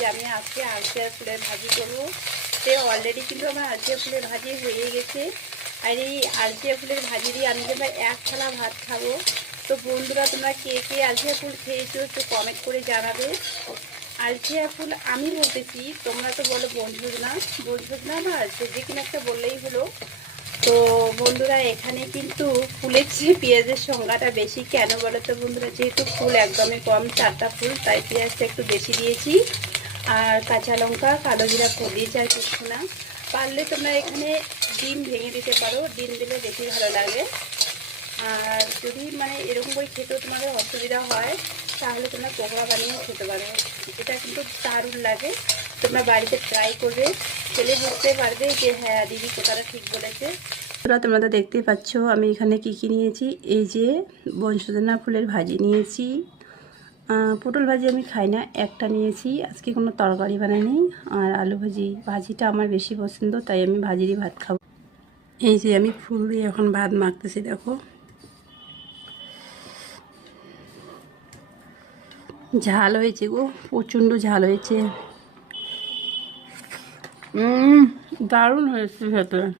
যে আমি আজকে আলসিয়া ফুলের ভাজি করবো। তো অলরেডি কিন্তু আমার আলসিয়া ফুলের ভাজি হয়ে গেছে। আর এই আলসিয়া ফুলের ভাজি দিয়ে আমি কিন্তু এক থালা ভাত খাবো। তো বন্ধুরা, তোমরা কে কে আলসিয়া ফুল খেয়েছো একটু কমেন্ট করে জানাবে। আলসিয়া ফুল আমি বলতেছি, তোমরা তো বলো বনসজনা, বনসজনা না যে কোনো একটা বললেই হলো। তো বন্ধুরা, এখানে কিন্তু ফুলের চেয়ে পেঁয়াজের সংখ্যাটা বেশি। কেন বলো তো বন্ধুরা, যেহেতু ফুল একদমই কম, 4টা ফুল, তাই পেঁয়াজটা একটু বেশি দিয়েছি। আর কাঁচা লঙ্কা, কালো জিরা ফুল দিয়েছি, আর কিছু না। পারলে তোমরা এখানে ডিম ভেঙে দিতে পারো, ডিম দিলে বেশি ভালো লাগে। আর যদি মানে এরকম করে খেতেও তোমাদের অসুবিধা হয়, তাহলে তোমরা পকোড়া বানিয়ে খেতে পারো। এটা কিন্তু দারুণ লাগে। তোমরা বাড়িতে ট্রাই করবে, খেলে বুঝতে পারবে যে হ্যাঁ দিদি কথাটা ঠিক বলেছে। তোমরা তো দেখতেই পাচ্ছ আমি এখানে কি কি নিয়েছি। এই যে বনসজনা ফুলের ভাজি নিয়েছি, পটল ভাজি আমি খাই না, একটা নিয়েছি, আজকে কোনো তরকারি বানাইনি। আর আলু ভাজি, ভাজিটা আমার বেশি পছন্দ, তাই আমি ভাজিরই ভাত খাবো। এই যে আমি ফুল দিয়ে এখন ভাত মাখতেছি, দেখো ঝাল হয়েছে গো, প্রচণ্ড ঝাল হয়েছে। দারুণ হয়েছে খেতে।